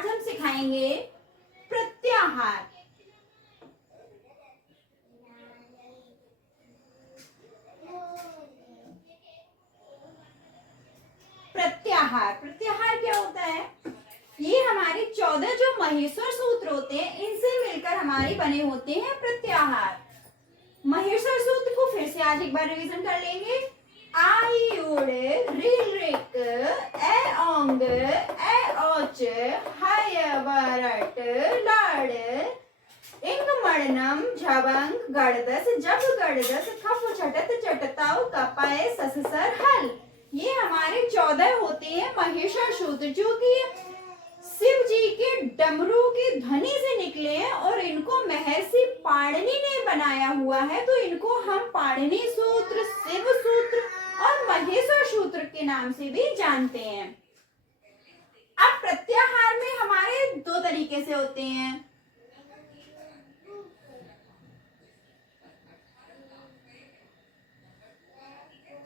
आज हम सिखाएंगे प्रत्याहार। प्रत्याहार प्रत्याहार क्या होता है? ये हमारे 14 जो महेश्वर सूत्र होते हैं इनसे मिलकर हमारे बने होते हैं प्रत्याहार। महेश्वर सूत्र को फिर से आज एक बार रिवीजन कर लेंगे। आई उड़ ऋ ऋक ए ओंग ए ओच हय वरट लड़ इंग मणनम झबंग गड़दस जब गड़दस खफ छटत चटताव कपाए सससर हल। ये हमारे 14 होते हैं महेश्वर सूत्र जो कि शिव जी के डमरू की ध्वनि से निकले हैं और इनको महर्षि पाणिनि ने बनाया हुआ है, तो इनको हम पाणिनि सूत्र, शिव सूत्र और महेश्वर सूत्र के नाम से भी जानते हैं। अब प्रत्याहार में हमारे दो तरीके से होते हैं।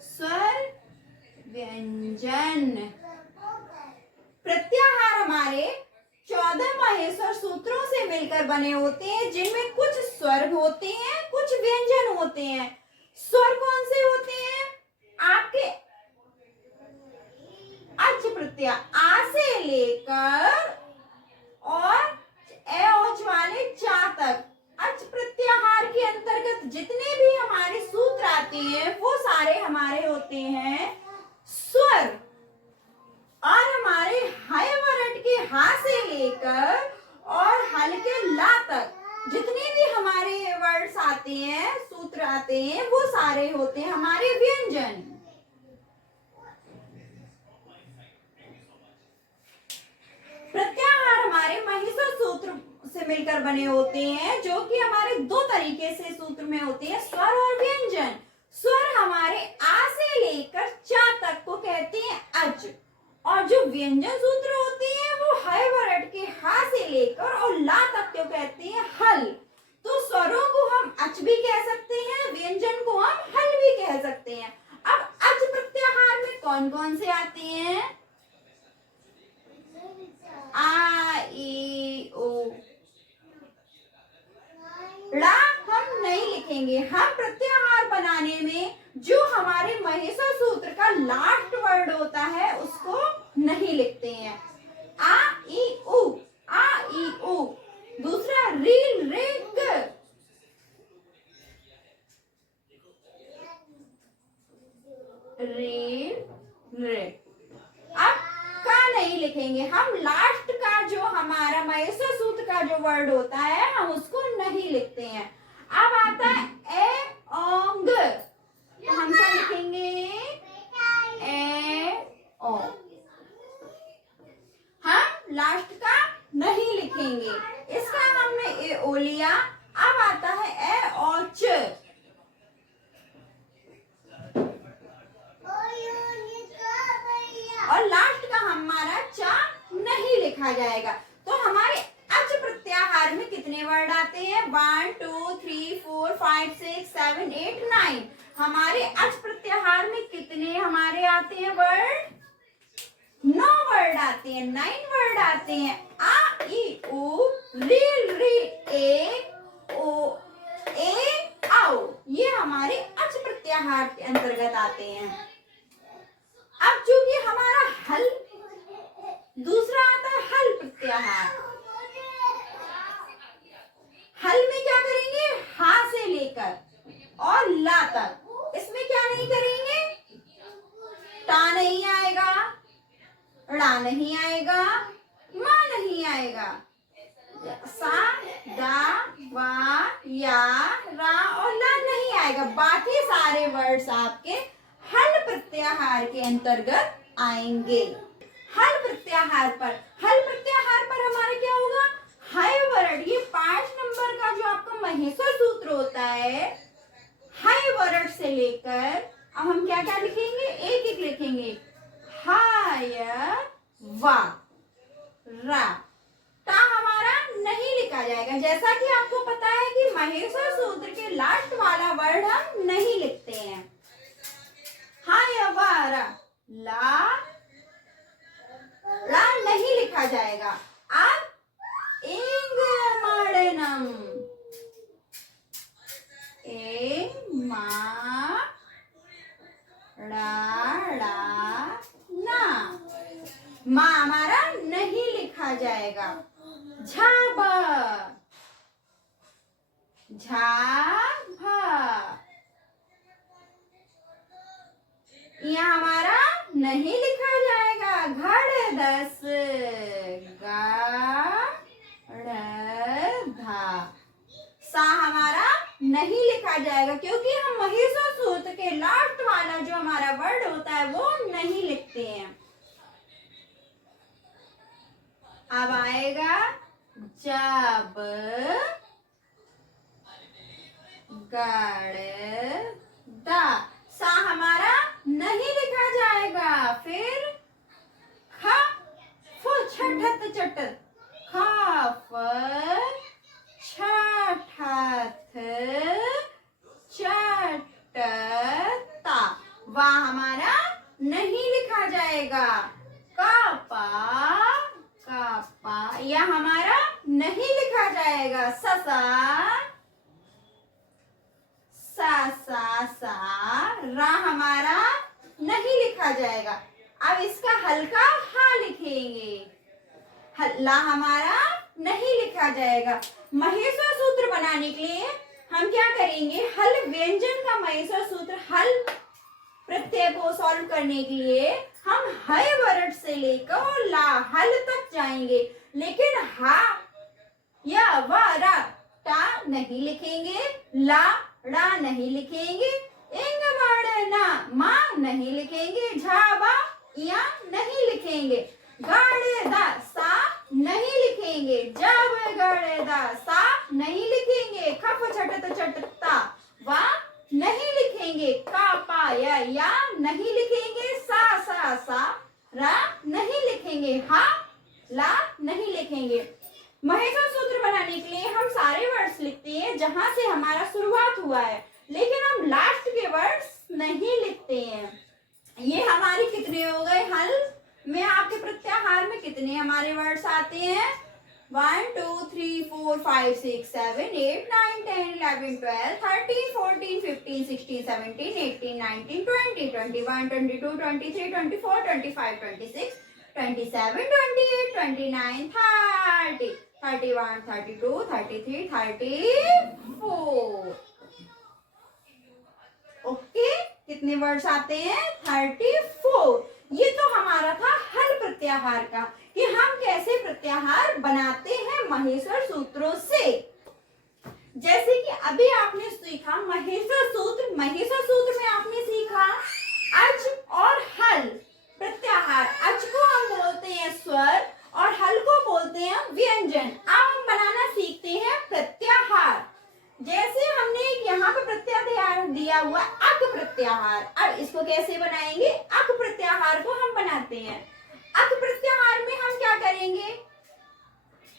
स्वर व्यंजन। प्रत्याहार हमारे 14 महेश्वर सूत्रों से मिलकर बने होते हैं जिनमें कुछ स्वर होते हैं, कुछ व्यंजन होते हैं। स्वर कौन से होते हैं? आपके अच प्रत्यय आ से लेकर और ए ओच वाले चा तक अच प्रत्याहार के अंतर्गत जितने भी हमारे सूत्र आते हैं वो सारे हमारे होते हैं स्वर। और हमारे हय वरट के हा से लेकर और हल के ला तक जितने भी हमारे वर्ड्स आते हैं, सूत्र आते हैं, वो सारे होते हैं हमारे व्यंजन। प्रत्याहार हमारे महेश्वर सूत्र से मिलकर बने होते हैं जो कि हमारे दो तरीके से सूत्र में होते हैं, स्वर और व्यंजन। स्वर हमारे आ से लेकर चा तक को कहते हैं अच, और जो व्यंजन सूत्र होते हैं वो हय वरट के हा से लेकर और ला तक को कहते हैं हल। तो स्वरों को हम अच भी कह सकते हैं, व्यंजन को हम हल भी कह सकते हैं। अब अच प्रत्याहार में कौन कौन से आते हैं? आ ई ओ। ला हम नहीं लिखेंगे, हम प्रत्याहार बनाने में जो हमारे महेश्वर सूत्र का लास्ट वर्ड होता है उसको नहीं लिखते हैं। आ ई उ, आ ई उ। दूसरा रील रिग, रील रिग। अब का नहीं लिखेंगे, हम लास्ट का जो हमारा महेश्वर सूत्र का जो वर्ड होता है हम उसको नहीं लिखते हैं। अब आता है ए ओंग, तो हम क्या लिखेंगे? ए ओ। हम लास्ट का नहीं लिखेंगे, इसका हमने ए ओ लिया। अब आता है ए ओच, और लास्ट का हमारा चा नहीं लिखा जाएगा। तो हमारे अच प्रत्याहार में कितने वर्ड आते हैं? 1 2 3 4 5 6 7 8 9। हमारे अच प्रत्याहार में कितने हमारे आते हैं वर्ड? 9 वर्ड आते हैं, 9 वर्ड आते हैं। आ ई उ री री ए ओ ए आओ, ये हमारे अच प्रत्याहार के अंतर्गत आते हैं। अब चूंकि हमारा हल दूसरा आता है हल प्रत्याहार। हल में क्या करेंगे? हा से लेकर और ला तक, इसमें क्या नहीं करेंगे? टा नहीं आएगा, ड़ा नहीं आएगा, मा नहीं आएगा, सा दा वा या रा और ला नहीं आएगा। बाकी सारे वर्ड्स आपके हल प्रत्याहार के अंतर्गत आएंगे। हल प्रत्याहार पर हमारा क्या होगा? हय वरट, ये 5 नंबर का जो आपका महेश्वर सूत्र होता है, हय वरट से लेकर अब हम क्या क्या लिखेंगे? एक एक लिखेंगे। हाय वा रा, ता हमारा नहीं लिखा जाएगा। जैसा कि आपको पता है कि महेश्वर सूत्र के लास्ट वाला वर्ड हम नहीं लिखते हैं। हाय वा रा, ला नहीं लिखा जाएगा। आ माँ हमारा नहीं लिखा जाएगा। झाबा, झाभा, यहाँ हमारा नहीं लिखा जाएगा। घड़ दस, धा, सा हमारा नहीं लिखा जाएगा क्योंकि हम महिषा सूत्र के लास्ट वाला जो हमारा वर्ड होता है वो नहीं लिखते हैं। अब आएगा जब गड़दा, सा हमारा नहीं लिखा जाएगा। फिर ख, फ छठत चट, खफ छठत चटता, वा हमारा नहीं लिखा जाएगा। कापा, कापा, यह हमारा नहीं लिखा जाएगा। ससा, सा, रा हमारा नहीं लिखा जाएगा। अब इसका हल्का हा लिखेंगे। ला हमारा नहीं लिखा जाएगा। महेश्वर सूत्र बनाने के लिए हम क्या करेंगे, हल व्यंजन का महेश्वर सूत्र हल प्रत्यय को सॉल्व करने के लिए हम हय वर्ड से लेकर ला हल तक जाएंगे, लेकिन हा या व रा टा नहीं लिखेंगे, ला ड़ा नहीं लिखेंगे, इंग मड़ ना मा नहीं लिखेंगे, झाबा या नहीं लिखेंगे, गाड़े दा सा नहीं लिखेंगे, जब गड़े दा सा नहीं लिखेंगे, खप छटत चटता वा नहीं लिखेंगे, का पा या नहीं लिखेंगे, सा रा नहीं लिखेंगे, हा ला नहीं लिखेंगे। महेश्वर सूत्र बनाने के लिए हम सारे वर्ड्स लिखते हैं जहां से हमारा शुरुआत हुआ है, लेकिन हम लास्ट के वर्ड्स नहीं लिखते हैं। ये हमारे कितने हो गए हल में, आपके प्रत्याहार में कितने हमारे वर्ड्स आते हैं, 1 2 3 4 5 6 7 8 9 10 11 12 13 14 15 16 17 18 19 20 21 22 23 24 25 26 27 28 29 30 31 32 33 34। ओके, कितने वर्ड्स आते हैं, 34। ये तो हमारा था हल प्रत्याहार का कि हम कैसे प्रत्याहार बनाते हैं महेश्वर सूत्रों से। जैसे कि अभी आपने सीखा महेश्वर सूत्र में आपने सीखा अच और हल प्रत्याहार। अच को हम बोलते हैं स्वर और हल को बोलते हैं व्यंजन। अब हम बनाना सीखते हैं प्रत्याहार। जैसे हमने एक यहाँ पे प्रत्याहार दिया हुआ अक प्रत्याहार, अब इसको कैसे बनाएंगे, अक प्रत्याहार को हम बनाते हैं। अक प्रत्याहार में हम क्या करेंगे,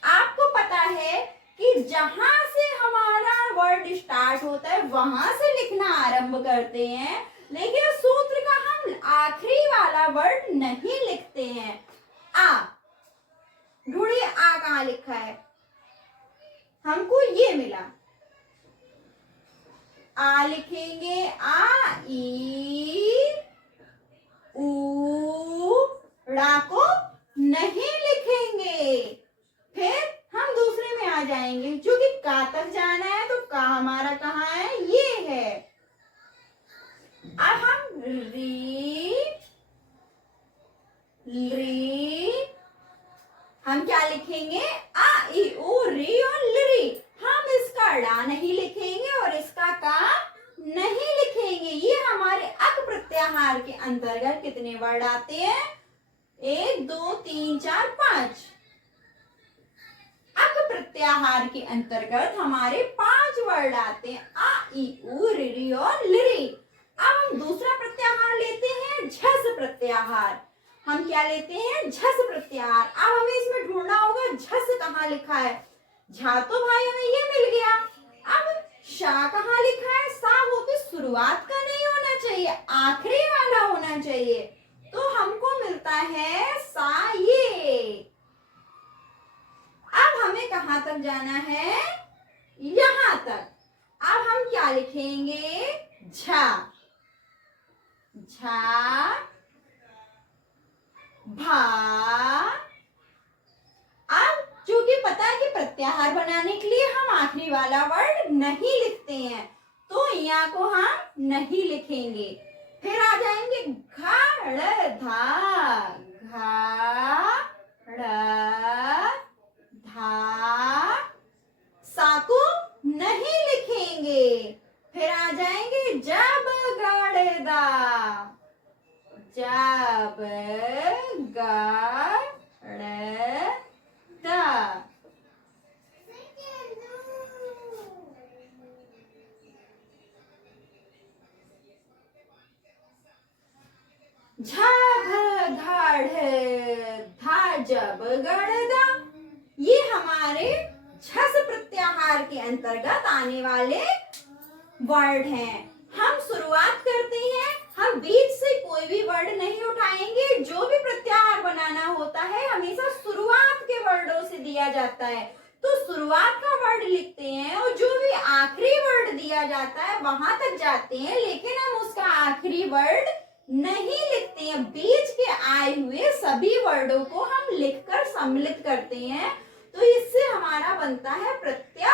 आपको पता है कि जहां से हमारा वर्ड स्टार्ट होता है वहां से लिखना आरंभ करते हैं, लेकिन सूत्र का हम आखिरी वाला वर्ड नहीं लिखते हैं। आ, ढूंढिए आ कहाँ लिखा है, हमको ये मिला, आ लिखेंगे, आ ई ऊ, ड़ा को नहीं लिखेंगे। फिर हम दूसरे में आ जाएंगे, क्योंकि का तक जाना है तो का हमारा कहाँ है, ये है। अब हम री हम क्या लिखेंगे, आ ई ऊ री और लिरी। हम इसका ड़ा नहीं लिखेंगे और इसका का नहीं लिखेंगे। ये हमारे अक प्रत्याहार के अंतर्गत कितने वर्ड आते हैं, 1 2 3 4 5। अक प्रत्याहार के अंतर्गत हमारे 5 वर्ड आते हैं, आ ई ऊ री और लिरी। अब हम दूसरा प्रत्याहार लेते हैं, झस प्रत्याहार। हम क्या लेते हैं, झस प्रत्याहार। अब हमें इसमें ढूंढना होगा झस कहाँ लिखा है। झा तो भाई हमें ये मिल गया, अब शा कहाँ लिखा है, सा वो भी शुरुआत का नहीं होना चाहिए, आखिरी वाला होना चाहिए, तो हमको मिलता है सा ये। अब हमें कहाँ तक जाना है, यहां तक। अब हम क्या लिखेंगे, झा, झा भा प्रत्याहार बनाने के लिए हम आखिरी वाला वर्ड नहीं लिखते हैं, तो या को हम नहीं लिखेंगे। फिर आ जाएंगे घा ड़ धा, घा ड़ धा, सा को नहीं लिखेंगे। फिर आ जाएंगे जब गड़दा, जब गड़दा, झभ घड़ धा, जब गड़दा। ये हमारे झस प्रत्याहार के अंतर्गत आने वाले वर्ड हैं। हम शुरुआत करते हैं, हम बीच से कोई भी वर्ड नहीं उठाएंगे। जो भी प्रत्याहार बनाना होता है हमेशा शुरुआत के वर्डों से दिया जाता है, तो शुरुआत का वर्ड लिखते हैं और जो भी आखिरी वर्ड दिया जाता है वहां तक जाते हैं, लेकिन हम उसका आखिरी वर्ड नहीं लिखते हैं। बीच के आए हुए सभी वर्डों को हम लिखकर सम्मिलित करते हैं, तो इससे हमारा बनता है प्रत्यय